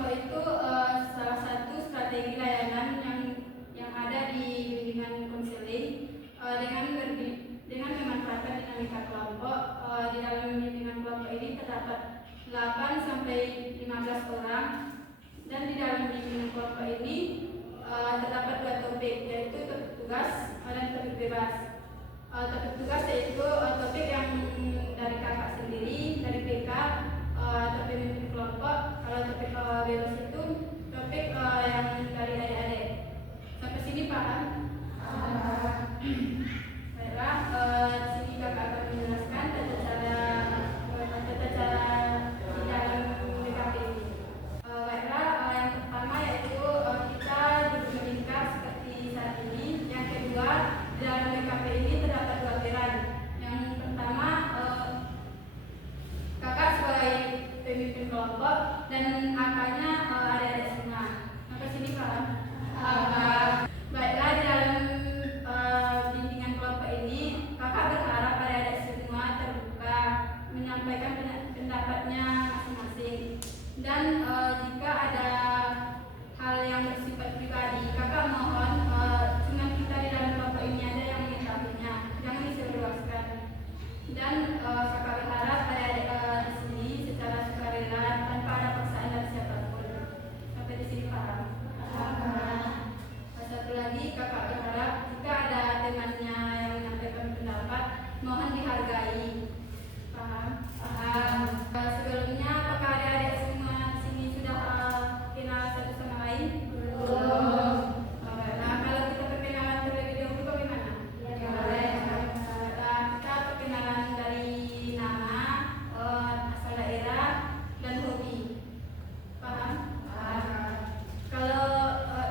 kelompok itu salah satu strategi layanan yang ada di bimbingan konseling dengan memanfaatkan dinamika kelompok. Di dalam bimbingan kelompok ini terdapat 8 sampai 15 orang, dan di dalam bimbingan kelompok ini terdapat 2 topik, yaitu topik tugas dan topik bebas. Topik tugas yaitu topik yang dari kakak sendiri, dari PK atau pemimpin kelompok. Kalau topik bebas itu topik yang dari adik-adik. Sampai sini paham? Baiklah, di sini kakak akan menjelaskan tata cara di dalam BKP ini. Baiklah, yang pertama yaitu kita duduk melingkar seperti saat ini. Yang kedua, di dalam BKP ini terdapat 2 peran. Yang pertama, kakak sebagai pemimpin kelompok dan angkanya adik-adik semua. Sampai sini paham? Baiklah, di dalam bimbingan kelompok ini kakak berharap adik-adik semua terbuka menyampaikan pendapatnya masing-masing, dan jika ada hal yang bersifat pribadi kakak mohon cuma kita di dalam kelompok ini ada yang mengetahuinya, jangan disebarluaskan. Dan kakak berharap adik-adik di sini secara sukarela tanpa ada paksaan dari siapapun. Sampai di sini paham? Satu lagi, kakak berharap jika ada temannya yang menyampaikan pendapat, mohon dihargai. Paham? Sebelumnya, apakah adik-adik semua di sini sudah kenal satu sama lain? Belum. Nah, kalau kita perkenalan terlebih dahulu bagaimana? Ya, boleh. Kita perkenalan dari nama, asal daerah, dan hobi. Paham? Kalau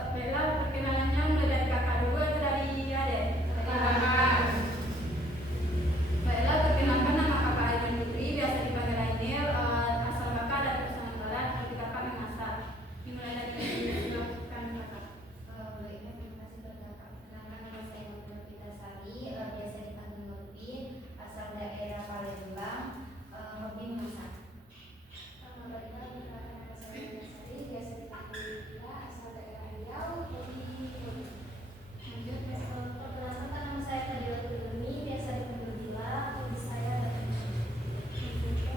Bella perkenalannya mulai dari kakak dulu atau dari adik? Kakak. Baiklah, perkenalkan nama kakak Aileen Putri, biasa dipanggil Ainil. Asal kakak dari Pasaman Barat, hobi kakak memasak. Dimulai dari silakan kakak. Baiklah, terima kasih buat kakak. Perkenalkan, nama saya Nurfita Sari, biasa dipanggil Nurfi, asal daerah Palembang, hobi memasak. Baiklah, perkenalkan nama saya Nurfita Sari, biasa dipanggil Lila, asal daerah Riau, hobi. Lanjut, perkenalkan, nama saya Fadila Turuni, biasa dipanggil Dila, hobi saya adalah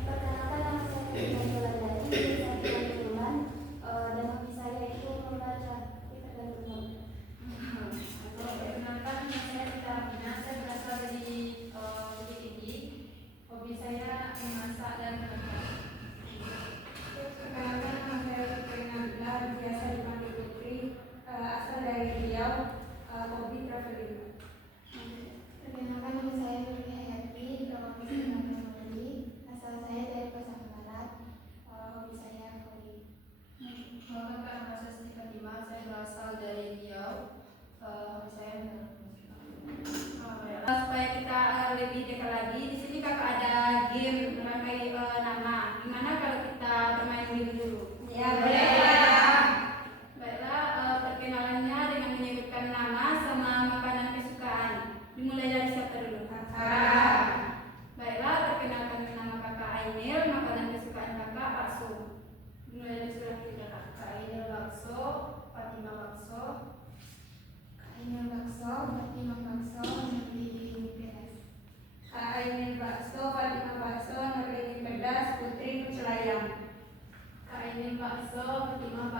Perkenalkan, nama saya Fadila Yulandari, biasa dipanggil Ulan, dan hobi saya itu membaca. Tapi tergantung mood. Perkenalkan, nama saya Rita Rabina, saya berasal dari Bukit Tinggi. Hobi saya memasak dan mengajar. Perkenalkan, nama saya Putri Nabila, biasa dipanggil Putri, asal dari Riau, hobi traveling. Perkenalkan, nama saya Nurfi Hayati, hobi saya memori, asal saya dari Pasaman Barat, hobi saya hobi. Kakak, nama saya Siti Fatimah, saya berasal dari Riau, hobi saya Supaya kita lebih dekat lagi, di sini kakak ada game merangkai nama. Gimana kalau kita bermain game dulu? Ya, boleh. Baiklah, perkenalannya dengan menyebutkan nama sama makanan kesukaan. Dimulai dari siapa dulu? Kakak. Baiklah, perkenalkan nama kakak Ainil, makanan kesukaan kakak bakso. Dimulai dari sebelah kiri kakak. Kak Ainil bakso, Fatimah bakso. Ainil bakso, Fatimah bakso, Nurli pedas. Kak Ainil bakso, Fatimah bakso, Nurlini pedas, Putri pecel ayam. Kak Ainil bakso, Fatimah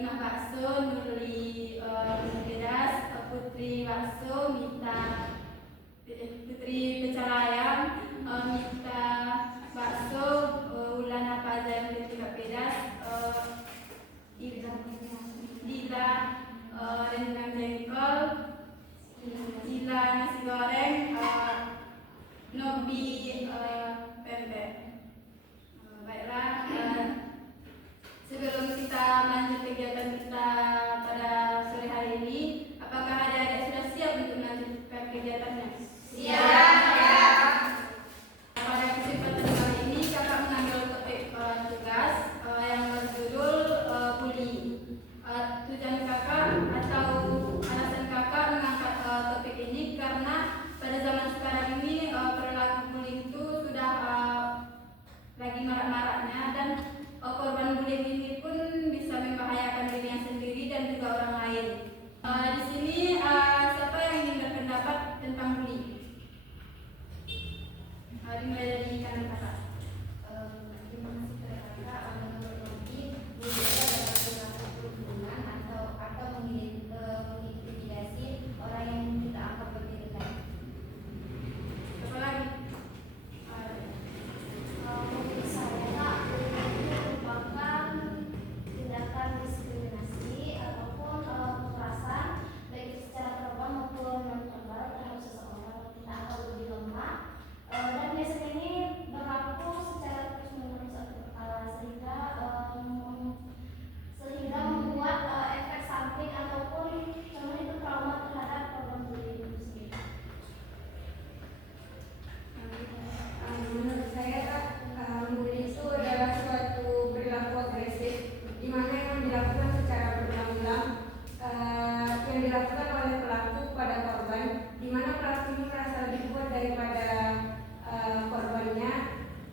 Bima Bakso, Nurli Pedas, Putri Bakso, Putri Pecalayam, Mita Bakso, Ulana Pazai Putri Pedas, Dila rendang jengkol, Dila nasi goreng, Nobi pempek. Baiklah, sebelum kita lanjut kegiatan kita pada sore hari ini, apakah adik-adik sudah siap untuk melanjutkan kegiatannya? Siap. Pada kesempatan kali ini kakak mengambil topik tugas yang berjudul bullying. Tujuan kakak atau alasan kakak mengangkat topik ini karena pada zaman sekarang ini perilaku bullying itu sudah lagi marak-maraknya, dan korban bullying ini pun bisa membahayakan dirinya sendiri dan juga orang lain. Di sini siapa yang ingin berpendapat tentang bullying? Dimulai dari kanan kakak. Terima kasih kakak. Menurut Nobi, bullying adalah perilaku perundungan atau mengintimidasi orang yang kita anggap lebih rendah. Siapa lagi? Menurut saya, Kak, bullying itu merupakan tindakan diskriminasi ataupun kekerasan baik secara verbal maupun non verbal terhadap seseorang yang kita anggap lebih lemah. Dan biasanya ini berlaku secara terus-menerus sehingga membuat efek samping ataupun contohnya itu trauma terhadap korban bullying itu sendiri. Menurut saya, bullying itu adalah suatu perilaku agresif di mana yang dilakukan secara berulang-ulang, yang dilakukan oleh pelaku pada korban, di mana pelaku ini merasa lebih kuat daripada korbannya,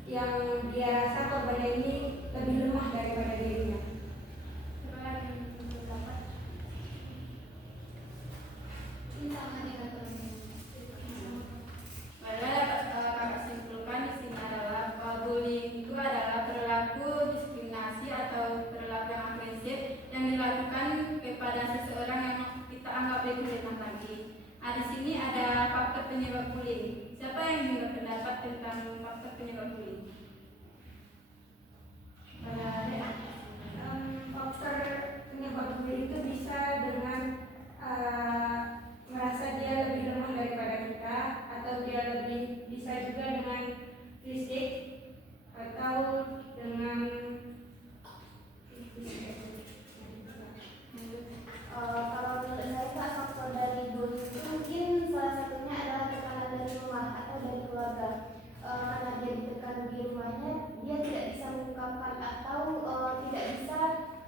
yang dia rasa korbannya ini lebih lemah daripada dirinya. Siapa lagi yang berpendapat? Ini sama dengan teman-teman. Baiklah, kakak simpulkan di sini adalah bullying itu adalah perilaku diskriminasi atau perilaku yang agresif yang dilakukan kepada seseorang yang kita anggap lebih lemah lagi. Di sini ada faktor penyebab bullying. Siapa yang ingin berpendapat tentang faktor penyebab bullying? Faktor penyebab bullying itu bisa dengan merasa dia lebih lemah daripada kita, atau dia lebih bisa juga dengan fisik atau dengan Kalau menurut saya Kak, faktor dari bullying itu mungkin salah satunya adalah tekanan dari rumah atau dari keluarga. Karena dia ditekan di rumahnya, dia tidak bisa mengungkapkan atau tidak bisa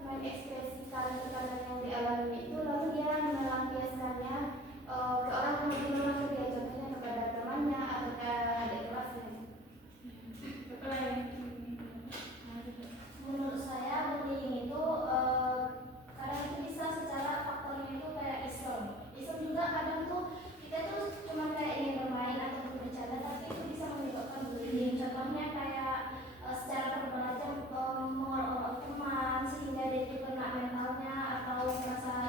mengekspresikan tekanan yang dialami itu, lalu dia melampiaskannya ke orang yang lebih lemah dari dia, contohnya kepada temannya atau ke adik kelasnya. Siapa lagi? Menurut saya bullying itu kadang itu bisa secara faktornya itu kayak iseng juga, kadang tuh kita tuh cuma kayak ingin bermain atau bercanda, tapi itu bisa menyebabkan bullying. Contohnya kayak secara verbal aja mengolok-olok teman sehingga dia kena mentalnya atau merasa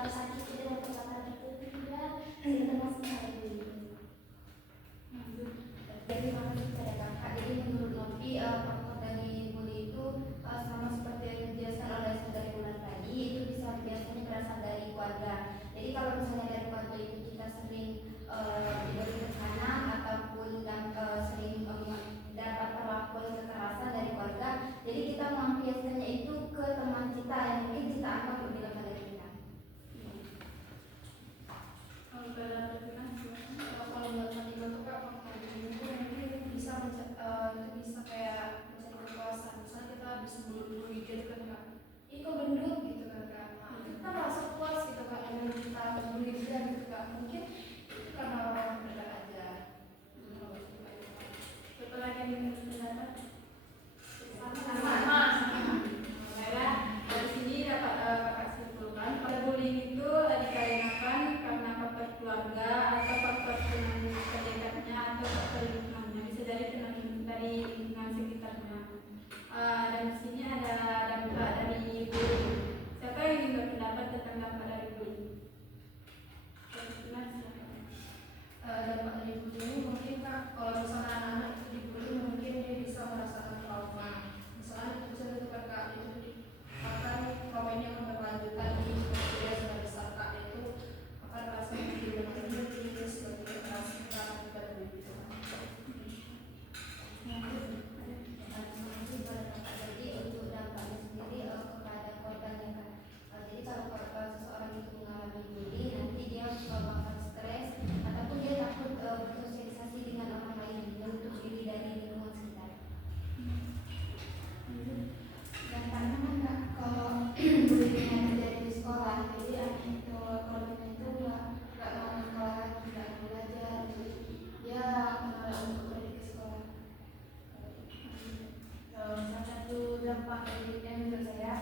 dampak negatifnya menurut saya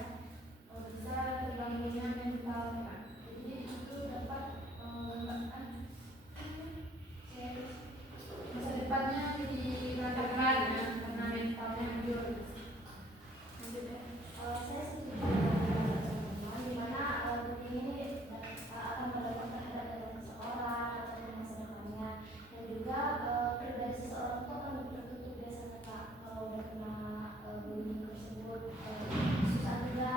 bisa terganggunya mental ya. Jadi itu dapat masa depannya jadi berantakan ya karena mentalnya hancur. Lanjut ya. Saya setuju dengan teman-teman di mana ini akan berdampak terhadap diri seseorang atau masa depannya, dan juga pribadi seseorang itu akan tertutup biasanya Kak kalau udah kena bullying tersebut, susah juga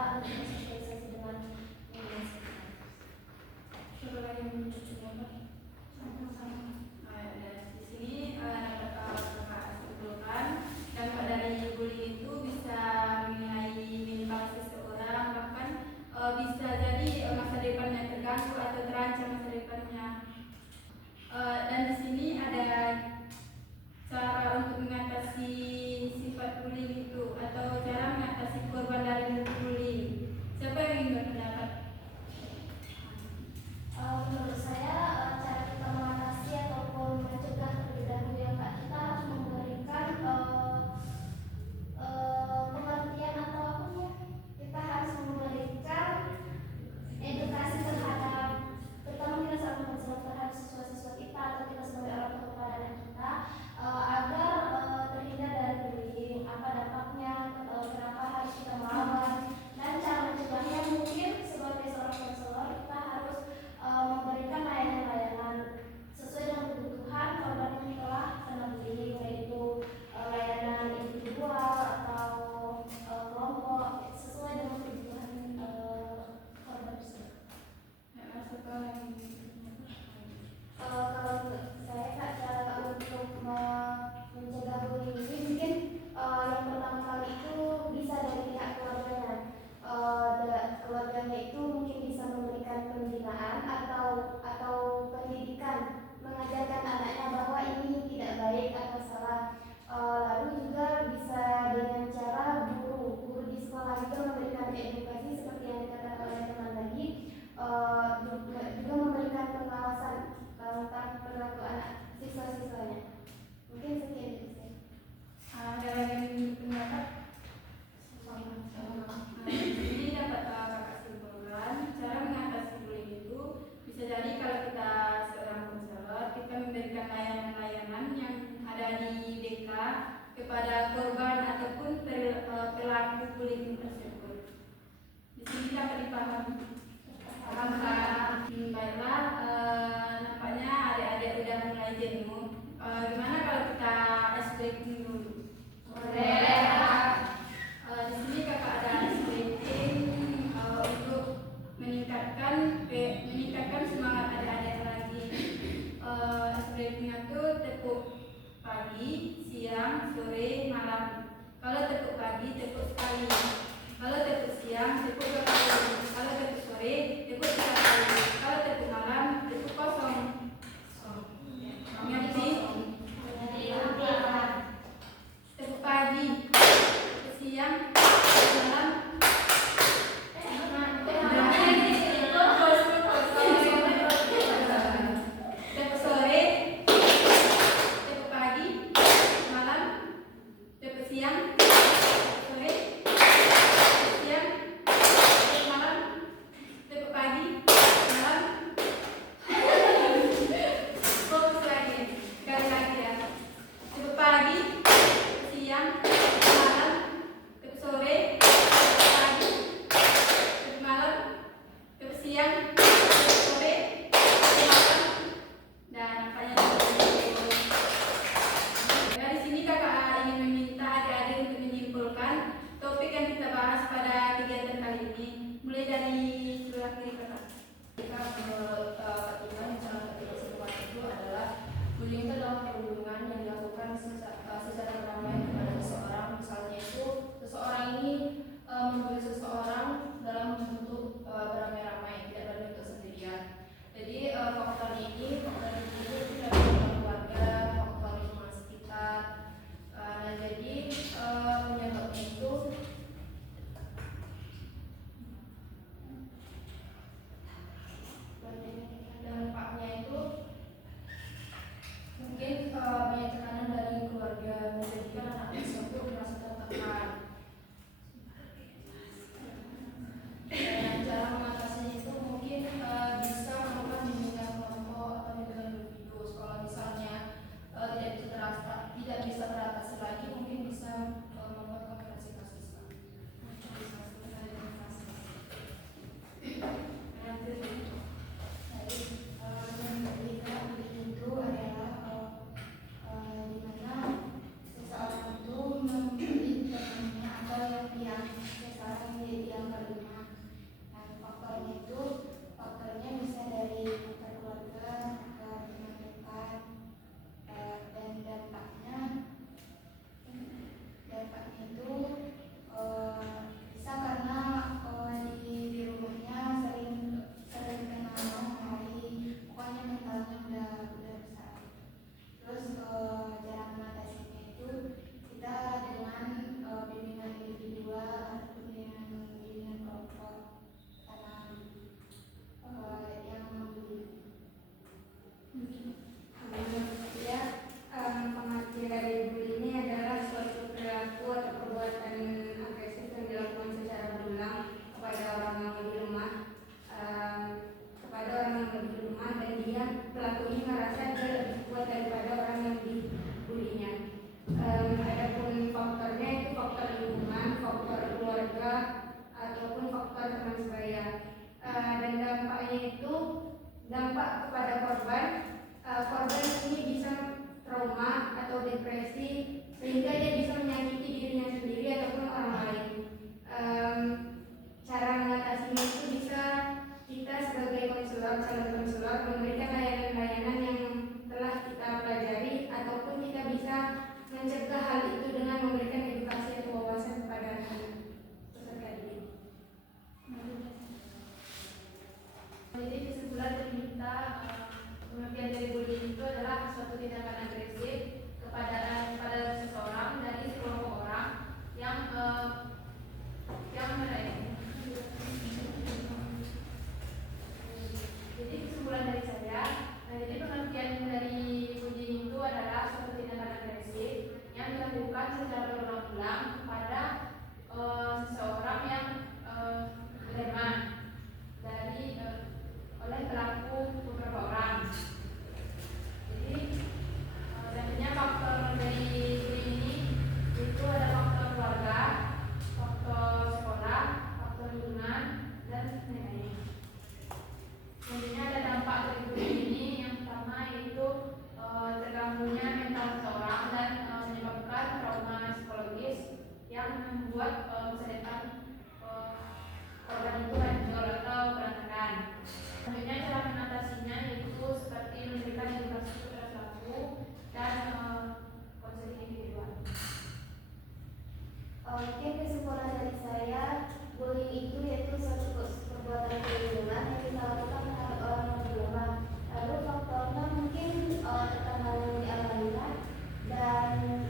membuat masa depan korban itu hancur atau berantakan. Selanjutnya cara mengatasinya yaitu seperti memberikan edukasi kepada pelaku dan konseling individual. Mungkin kesimpulan dari saya, bullying itu yaitu suatu perbuatan perlindungan yang dilakukan terhadap orang yang berlemah. Lalu faktornya mungkin tekanan yang dialaminya dan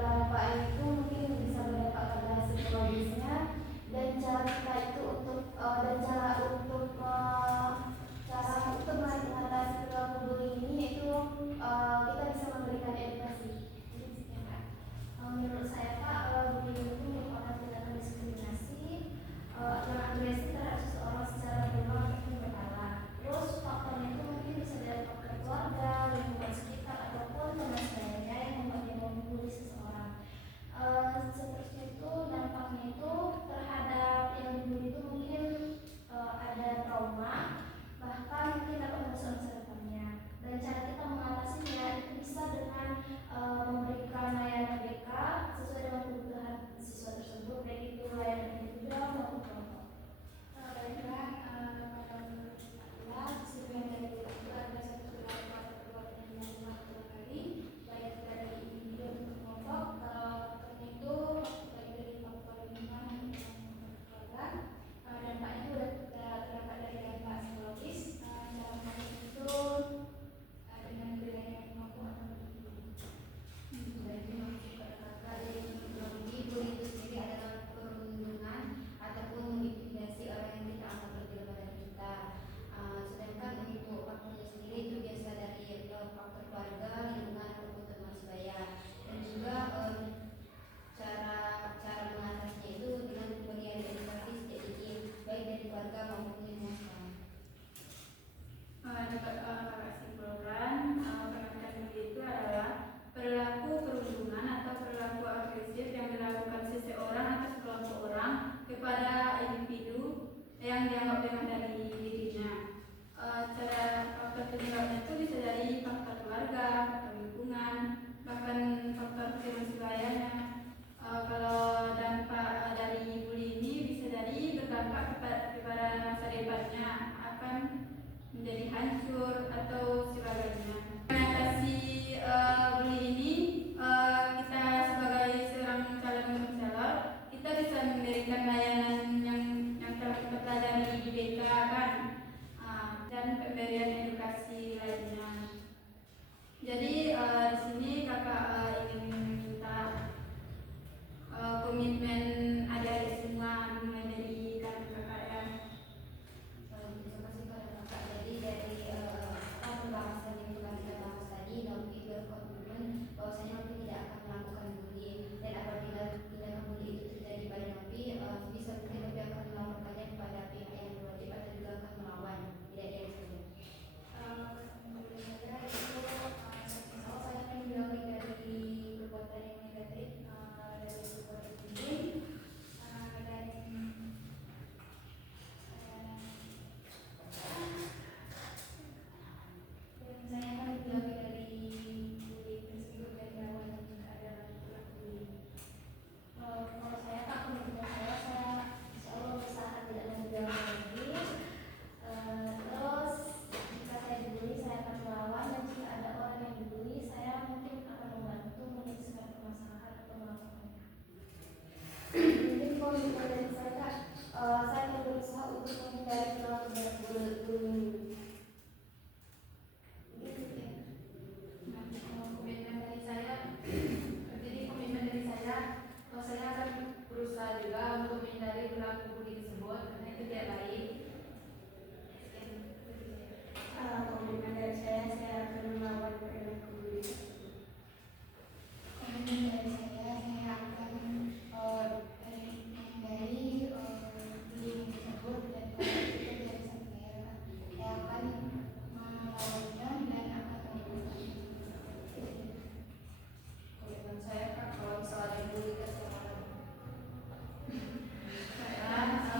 dampaknya itu mungkin bisa berdampak pada psikologisnya dan cara kita itu untuk cara untuk mengatasi perilaku bullying ini yaitu kita bisa memberikan edukasi. Menurut saya Pak, bullying itu merupakan tindakan diskriminasi yang agresif terhadap seseorang secara berulang ataupun berkala. Terus faktornya itu mungkin bisa dari faktor keluarga, lingkungan sekitar ataupun teman sebaya yang membuat dia membuli seseorang. Seterusnya itu dampaknya itu terhadap yang dibully itu mungkin ada trauma, bahkan mungkin dapat merusak masa depannya. Dan cara kita mengatasinya itu bisa dengan memberikan layanan BK sesuai dengan kebutuhan siswa tersebut, baik itu layanan individual maupun kelompok. Baiklah, kalau menurut saya sebenarnya dari itu ada satu perbuatan yang dilakukan kali, baik dari individu atau kelompok. Faktornya itu baik dari faktor lingkungan maupun keluarga. Dampaknya itu terdapat dari dampak psikologis. Dalam hal itu dengan budaya yang mampu atau Berarti maksud kakak dari metodologi bullying itu sendiri adalah perundungan ataupun mengintimidasi orang yang kita anggap lebih lemah dari kita. Sedangkan untuk faktornya sendiri itu biasa dari faktor keluarga, lingkungan ataupun teman sebaya. Dan juga cara mengatasinya itu dengan pemberian edukasi sejak dini, baik dari keluarga maupun lingkungan. Dapat kesimpulan pengertian bullying itu adalah perilaku perundungan atau perilaku agresif yang dilakukan seseorang atau sekelompok orang kepada individu yang dianggap lemah dari dirinya. Cara faktor penyebabnya itu bisa dari faktor keluarga, faktor lingkungan, bahkan faktor teman sebayanya. Kalau dampak dari bullying ini bisa dari berdampak kepada masa depannya akan menjadi hancur atau sebagainya. Mengatasi bullying ini, kita sebagai seorang calon konselor, kita bisa memberikan layanan yang telah kita pelajari di BK kan, dan pemberian edukasi lainnya. Jadi di sini kakak ingin minta komitmen adik-adik semua mulai dari kakak ya. Terima kasih kepada kakak. Jadi dari pembahasan yang telah kita bahas tadi, Novi berkomitmen bahwasanya Novi tidak akan melakukan bullying, dan apabila tindakan bullying itu terjadi pada Novi, bisa mungkin Novi akan melaporkannya kepada pihak yang berwajib atau juga akan melawan, tidak dia saja. saya menjauhi dari perbuatan yang negatif, dari perbuatan bullying, dan saya akan menjauhi dari bullying tersebut dan lawan yang ada pelaku bullying. Kalau saya Pak, menurut saya insya Allah berusaha tidak menjauh lagi. Terus jika saya dibully saya akan melawan, dan jika ada orang yang dibully saya mungkin akan membantu menyelesaikan permasalahan atau melakukannya. Mungkin komitmen dari saya akan berusaha untuk menghindari perilaku bullying. Komitmen dari saya, jadi komitmen dari saya, saya akan berusaha juga untuk menghindari perilaku bullying tersebut karena itu tidak baik. Komitmen dari saya akan melawan perilaku bullying. Komitmen dari saya akan menghindari bullying tersebut, dan kalau itu terjadi sama saya akan melawannya dan akan melakukan. Komitmen saya Kak, kalau misalnya bully ke seorang Saya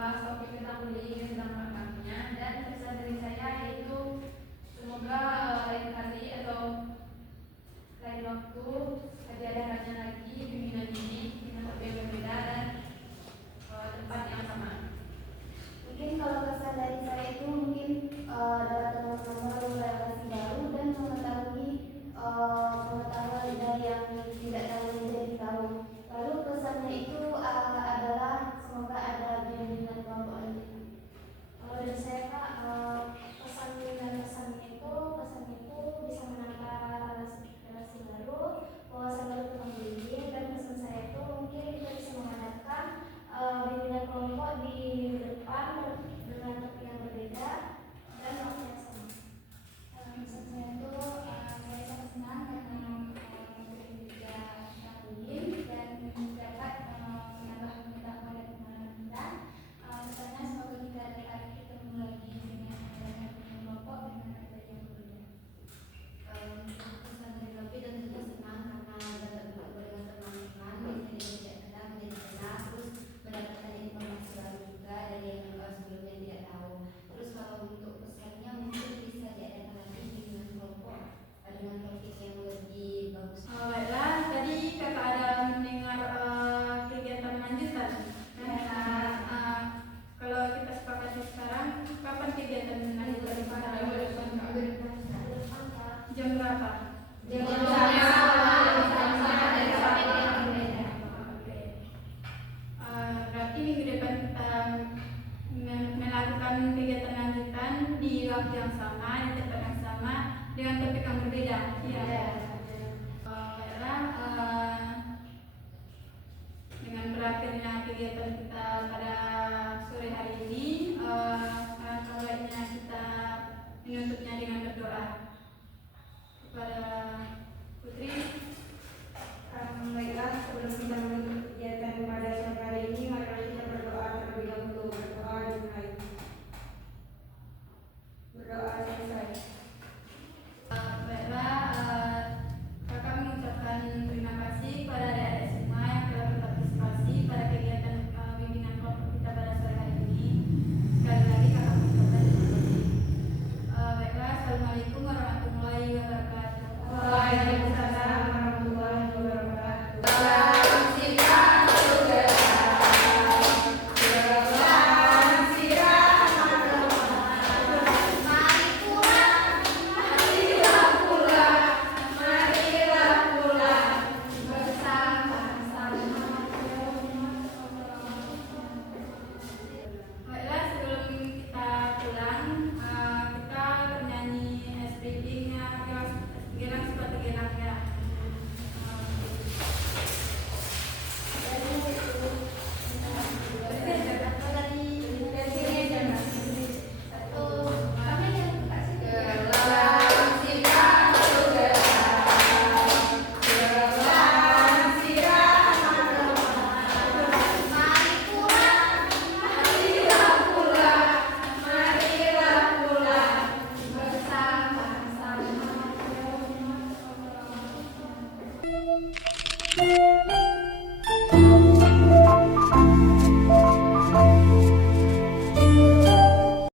membahas topik tentang bullying tentang manfaatnya, dan pesan dari saya yaitu semoga lain kali atau lain waktu kejadiannya lagi bimbingan ini dengan topik yang berbeda dan tempat yang sama. Mungkin kalau pesan dari saya itu mungkin dapat teman-teman relasi baru dan mengetahui pengetahuan dari yang tidak tahu menjadi tahu. Lalu pesannya itu adalah semoga ada bimbingan kelompok nanti. Kalau dari saya Kak, pesannya itu bisa menambah relasi baru, wawasan baru tentang bullying, dan pesan saya itu mungkin kita bisa mengadakan bimbingan kelompok di minggu depan dengan topik yang berbeda dan waktu yang sama. Pesan saya itu saya sangat senang karena mungkin juga tentang bullying dan dapat menambah pengetahuan dan pengalaman kita. Pesannya semoga kita dapat ketemu lagi dengan kelompok dengan materi yang berbeda. Pesan dari Novi tentunya senang karena dapat bertemu dengan teman-teman yang tidak kenal menjadi kenal, terus mendapatkan informasi baru juga dari yang sebelumnya tidak tahu. Terus kalau untuk pesannya mungkin bisa diadakan lagi dengan kelompok dengan topik yang lebih bagus. Baiklah, tadi kakak ada mendengar kegiatan lanjutan. Kalau kita sepakati sekarang, kapan kegiatan lanjutan sekarang? Jam berapa? Jam Berarti minggu depan kita melakukan kegiatan lanjutan di waktu yang sama, di tempat yang sama, dengan topik yang berbeda. Iya. Baiklah, dengan berakhirnya kegiatan